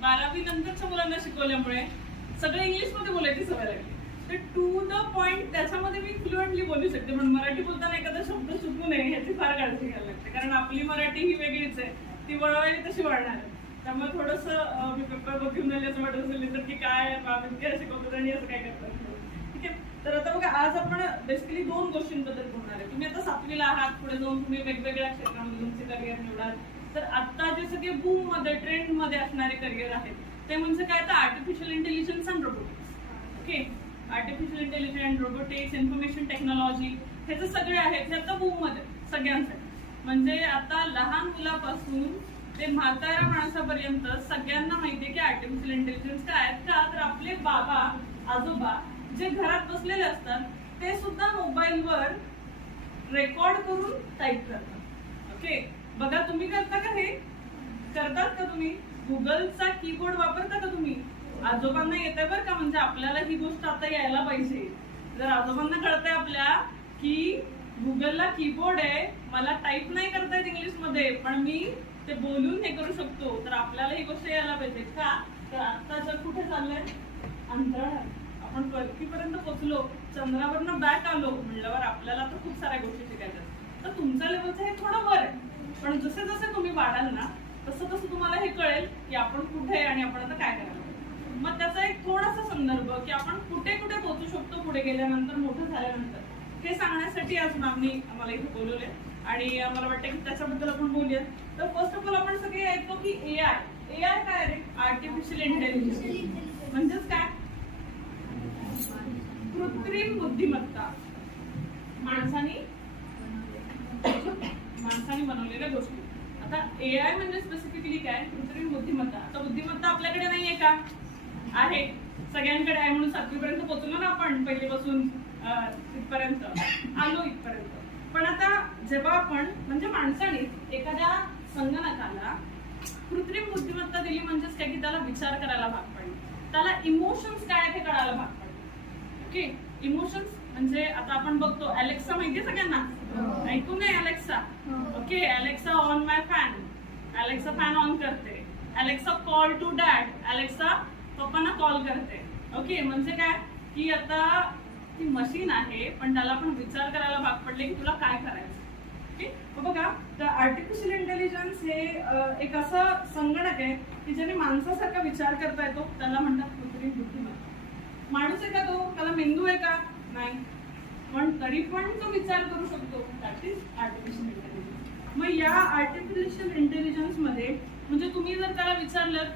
12वी नंतरच्या मुलांना शिकवल्यामुळे सगळं इंग्लिश मध्ये बोलायची सवय लागली. तर टू द पॉइंट त्याच्यामध्ये मी फ्लुएंटली बोलू शकते, पण मराठी बोलताना एखादा शब्द चुकू नये ह्याची फार काळजी घ्यायला लागते, कारण आपली मराठी ही वेगळीच आहे, ती वळवायला तशी वळणार आहे. त्यामुळे थोडंसं मी पेपर बघून झाले असं वाटत असेल तर की काय इतक्या शिकवतात आणि असं काय करतात. ठीक आहे, तर आता बघा आज आपण बेसिकली 2 गोष्टींबद्दल बोलणार आहे. तुम्ही आता 7वीला आहात, पुढे जाऊन तुम्ही वेगवेगळ्या क्षेत्रामध्ये तुमचे करिअर निवडाल. तर आता जे सगळे बूम मध्ये ट्रेंड मध्ये असणारे करिअर आहेत ते म्हणजे काय, तर artificial intelligence and robotics. Okay, artificial intelligence, robotics, information technology हे जे सगळे आहेत हे आता बूम मध्ये सगळ्यांसाठी. म्हणजे आता लहान मुलापासून ते म्हाताऱ्या माणसापर्यंत सगळ्यांना माहितीये की आर्टिफिशियल इंटेलिजन्स काय आहेत. का तर आपले बाबा आजोबा जे घरात बसलेले असतात ते सुद्धा मोबाईलवर रेकॉर्ड करून टाईप करतात. ओके, बघा तुम्ही करता का, हे करतात का तुम्ही? गुगलचा कीबोर्ड वापरता का तुम्ही? आजोबांना येते बरं का, म्हणजे आपल्याला ही गोष्ट आता यायला पाहिजे. जर आजोबांना कळतंय आपल्या की गुगलला कीबोर्ड आहे, मला टाईप नाही करता येत इंग्लिश मध्ये पण मी ते बोलून हे करू शकतो, तर आपल्याला ही गोष्ट यायला पाहिजे. का तर आता जग कुठे चाललंय? अंतराळात. आपण पृथ्वीपर्यंत पोहोचलो, चंद्रावरनं बॅक आलो म्हणल्यावर आपल्याला तर खूप साऱ्या गोष्टी शिकायच्या. तर तुमच्या लेवलचं हे थोडं वर आहे, पण जसे जसे तुम्ही वाढाल ना तसं तसं तुम्हाला हे कळेल की आपण कुठे आहे आणि आपण आता काय करायला. मग त्याचा एक थोडासा संदर्भ की आपण कुठे कुठे पोहोचू शकतो पुढे गेल्यानंतर, मोठं झाल्यानंतर, हे सांगण्यासाठी आज मॅमनी आम्हाला इथे बोलवले आणि मला वाटतं की त्याच्याबद्दल आपण बोलूया. तर फर्स्ट ऑफ ऑल आपण सगळे ऐकतो की एआय काय रे? आर्टिफिशियल इंटेलिजन्स म्हणजेच काय? कृत्रिम बुद्धिमत्ता. माणसाने बनवलेल्या गोष्टी. आता एआय म्हणजे स्पेसिफिकली काय? कृत्रिम बुद्धिमत्ता. आता बुद्धिमत्ता आपल्याकडे नाहीये का? आहे, सगळ्यांकडे आहे, म्हणून 7वी पर्यंत पोहोचलो ना आपण, पहिलीपासून इथपर्यंत आलो इथपर्यंत. पण आता जेव्हा आपण म्हणजे माणसाने एखाद्या संगणकाला कृत्रिम बुद्धिमत्ता दिली म्हणजेच काय की त्याला विचार करायला भाग पडले, त्याला इमोशन्स काय हे कळायला भाग पडले. ओके, इमोशन्स म्हणजे आता आपण बघतो अलेक्सा, माहितीये सगळ्यांना? ऐकू नये Alexa? Okay, Alexa on my fan, Alexa fan on करते. Alexa call to dad, Alexa पप्पांना कॉल करते. ओके, म्हणजे काय की आता ती मशीन आहे पण त्याला आपण विचार करायला भाग पडले की तुला काय करायचं. ओके, बघा तर आर्टिफिशियल इंटेलिजन्स हे एक असं संगणक आहे की ज्याने माणसासारखा विचार करता येतो, त्याला म्हणतात कृत्रिम बुद्धिमत्ता. माणूस आहे का तो? त्याला मेंदू आहे का? नाही, पण तरी पण तो विचार करू शकतो, दॅट इज आर्टिफिशियल इंटेलिजन्स. मग या आर्टिफिशियल इंटेलिजन्स मध्ये म्हणजे तुम्ही जर त्याला विचारलं